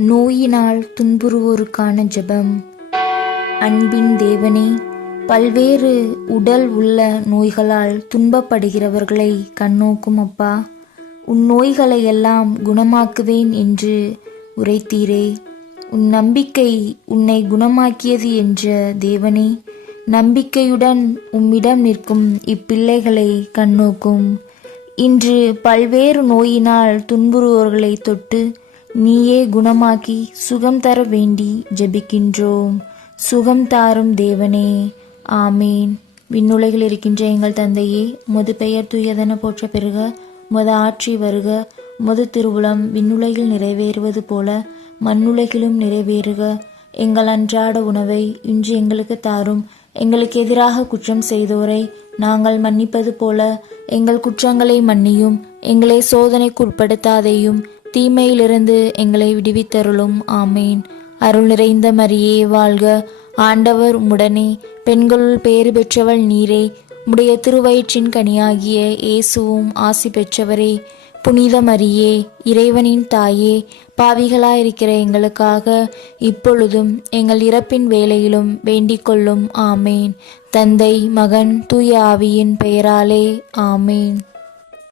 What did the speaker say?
நோயினால் துன்புறுவோருக்கான ஜெபம். அன்பின் தேவனே, பல்வேறு உடல் உள்ள நோய்களால் துன்பப்படுகிறவர்களை கண்ணோக்கும் அப்பா. உன் நோய்களை எல்லாம் குணமாக்குவேன் என்று உரைத்தீரே. உன் நம்பிக்கை உன்னை குணமாக்கியது என்ற தேவனே, நம்பிக்கையுடன் உம்மிடம் நிற்கும் இப்பிள்ளைகளை கண்ணோக்கும். இன்று பல்வேறு நோயினால் துன்புறுவோர்களை தொட்டு நீயே குணமாக்கி சுகம் தர வேண்டி ஜெபிக்கின்றோம். சுகம் தாரும் தேவனே, ஆமீன். விண்ணுலகில் இருக்கின்ற எங்கள் தந்தையே, உமது பெயர் தூயதென போற்ற பெறுக. உமது ஆட்சி வருக. உமது திருவுளம் விண்ணுலகில் நிறைவேறுவது போல மண்ணுலகிலும் நிறைவேறுக. எங்கள் அன்றாட உணவை இன்று எங்களுக்கு தாரும். எங்களுக்கு எதிராக குற்றம் செய்தோரை நாங்கள் மன்னிப்பது போல எங்கள் குற்றங்களை மன்னியும். எங்களை சோதனைக்கு உட்படுத்தாதேயும், தீமையிலிருந்து எங்களை விடுவித்தருளும். ஆமேன். அருள் நிறைந்த மரியே வாழ்க, ஆண்டவர் உம்முடனே, பெண்களுள் பேறு பெற்றவள் நீரே. உம்முடைய திருவயிற்றின் கனியாகிய இயேசுவும் ஆசி பெற்றவரே. புனித மரியே, இறைவனின் தாயே, பாவிகளாயிருக்கிற எங்களுக்காக இப்பொழுதும் எங்கள் இறப்பின் வேளையிலும் வேண்டிக் கொள்ளும். ஆமேன். தந்தை, மகன், தூய ஆவியின் பெயராலே. ஆமேன்.